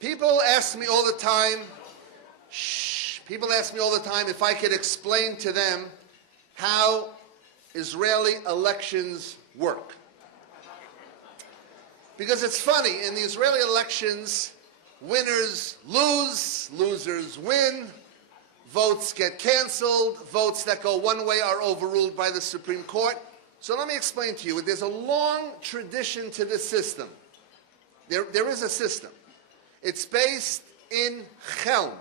People ask me all the time, people ask me all the time if I could explain to them how Israeli elections work. Because it's funny, in the Israeli elections, winners lose, losers win, votes get canceled, votes that go one way are overruled by the Supreme Court. So let me explain to you, there's a long tradition to this system. There is a system. It's based in Chelm.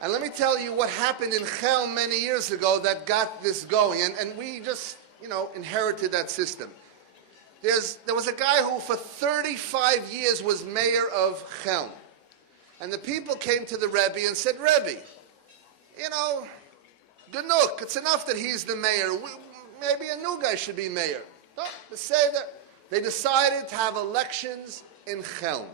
And let me tell you what happened in Chelm many years ago that got this going. And we just, inherited that system. There was a guy who for 35 years was mayor of Chelm. And the people came to the Rebbe and said, Rebbe, Ganuk, it's enough that he's the mayor. Maybe a new guy should be mayor. No, they decided to have elections in Chelm.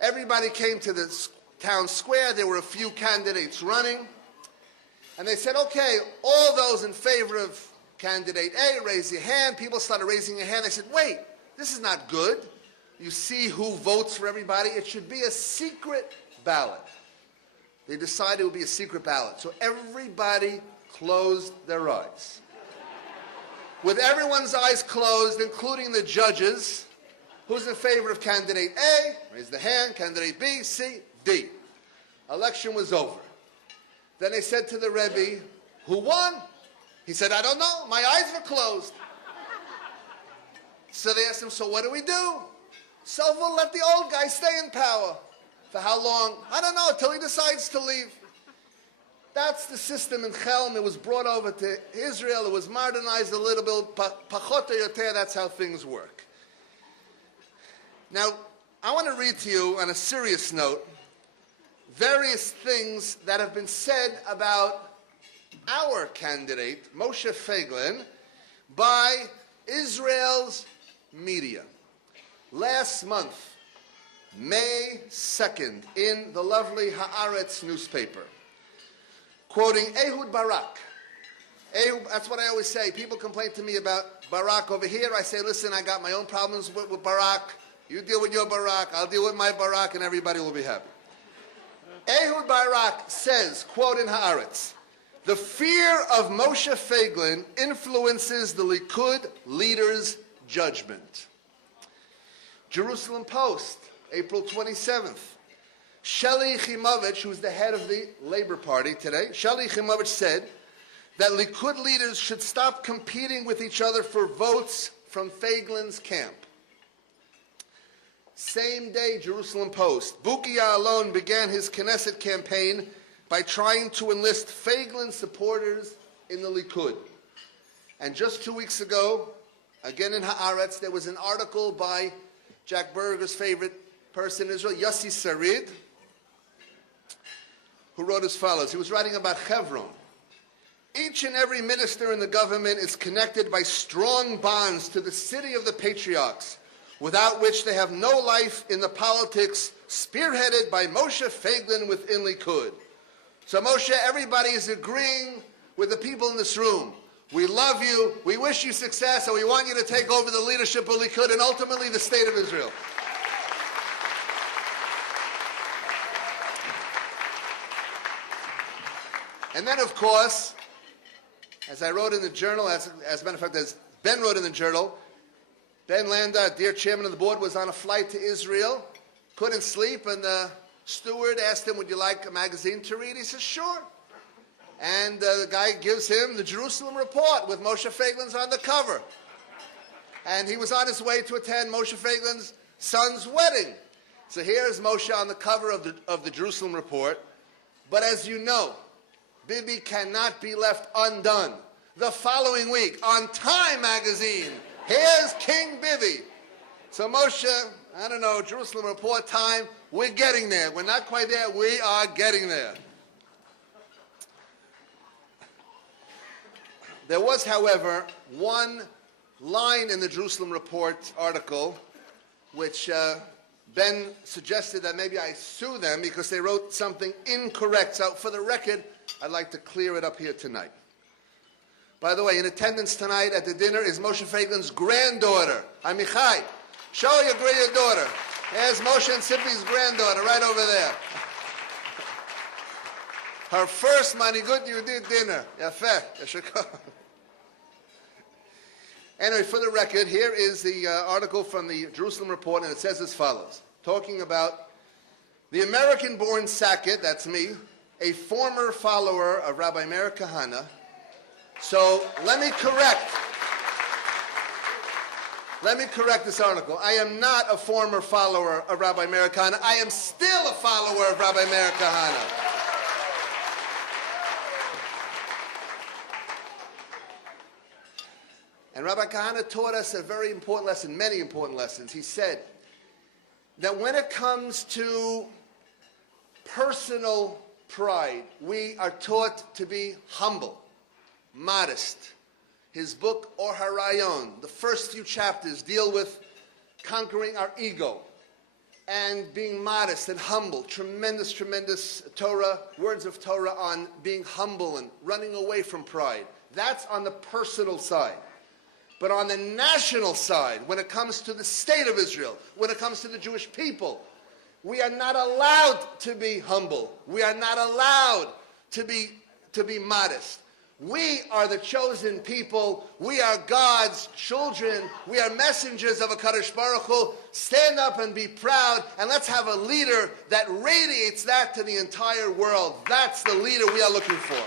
Everybody came to the town square. There were a few candidates running. And they said, okay, all those in favor of candidate A, raise your hand. People started raising their hand. They said, wait, this is not good. You see who votes for everybody. It should be a secret ballot. They decided it would be a secret ballot. So everybody closed their eyes. With everyone's eyes closed, including the judges, who's in favor of candidate A? Raise the hand. Candidate B, C, D. Election was over. Then they said to the Rebbe, who won? He said, I don't know. My eyes were closed. So they asked him, so what do we do? So we'll let the old guy stay in power. For how long? I don't know, until he decides to leave. That's the system in Chelm. It was brought over to Israel. It was modernized a little bit. Pachot or yoter, that's how things work. Now, I want to read to you, on a serious note, various things that have been said about our candidate, Moshe Feiglin, by Israel's media. Last month, May 2nd, in the lovely Haaretz newspaper, quoting Ehud Barak. That's what I always say. People complain to me about Barak over here. I say, listen, I got my own problems with Barak. You deal with your Barak, I'll deal with my Barak, and everybody will be happy. Ehud Barak says, quote in Haaretz, the fear of Moshe Feiglin influences the Likud leaders' judgment. Jerusalem Post, April 27th. Sheli Chimovich, who's the head of the Labor Party today, Sheli Chimovich said that Likud leaders should stop competing with each other for votes from Feiglin's camp. Same day, Jerusalem Post. Buki Ya'alon began his Knesset campaign by trying to enlist Feiglin supporters in the Likud. And just 2 weeks ago, again in Haaretz, there was an article by Jack Berger's favorite person in Israel, Yossi Sarid, who wrote as follows. He was writing about Hebron. Each and every minister in the government is connected by strong bonds to the city of the patriarchs, without which they have no life in the politics spearheaded by Moshe Feiglin within Likud. So Moshe, everybody is agreeing with the people in this room. We love you, we wish you success, and we want you to take over the leadership of Likud and ultimately the state of Israel. And then, of course, as I wrote in the journal, as a matter of fact, as Ben wrote in the journal, Ben Landa, dear chairman of the board, was on a flight to Israel, couldn't sleep, and the steward asked him, would you like a magazine to read? He says, sure. And the guy gives him the Jerusalem Report with Moshe Feiglin's on the cover. And he was on his way to attend Moshe Feiglin's son's wedding. So here's Moshe on the cover of the Jerusalem Report. But as you know, Bibi cannot be left undone. The following week, on Time magazine, here's King Bibi. So Moshe, I don't know, Jerusalem Report time, we're getting there. We're not quite there, we are getting there. There was, however, one line in the Jerusalem Report article which Ben suggested that maybe I sue them because they wrote something incorrect. So for the record, I'd like to clear it up here tonight. By the way, in attendance tonight at the dinner is Moshe Feiglin's granddaughter, Amichai. Show your daughter. There's Moshe and Sippi's granddaughter right over there. Her first Manhigut Yehudit dinner. Yafeh. Yeshikah. Anyway, for the record, here is the article from the Jerusalem Report, and it says as follows, talking about the American-born Sackett, that's me, a former follower of Rabbi Meir Kahana. So let me correct this article. I am not a former follower of Rabbi Meir Kahana. I am still a follower of Rabbi Meir Kahana. And Rabbi Kahana taught us a very important lesson, many important lessons. He said that when it comes to personal pride, we are taught to be humble, modest. His book, Or Harayon, the first few chapters deal with conquering our ego and being modest and humble. Tremendous, tremendous Torah, words of Torah on being humble and running away from pride. That's on the personal side. But on the national side, when it comes to the state of Israel, when it comes to the Jewish people, we are not allowed to be humble. We are not allowed to be modest. We are the chosen people. We are God's children. We are messengers of HaKadosh Baruch Hu. Stand up and be proud, and let's have a leader that radiates that to the entire world. That's the leader we are looking for.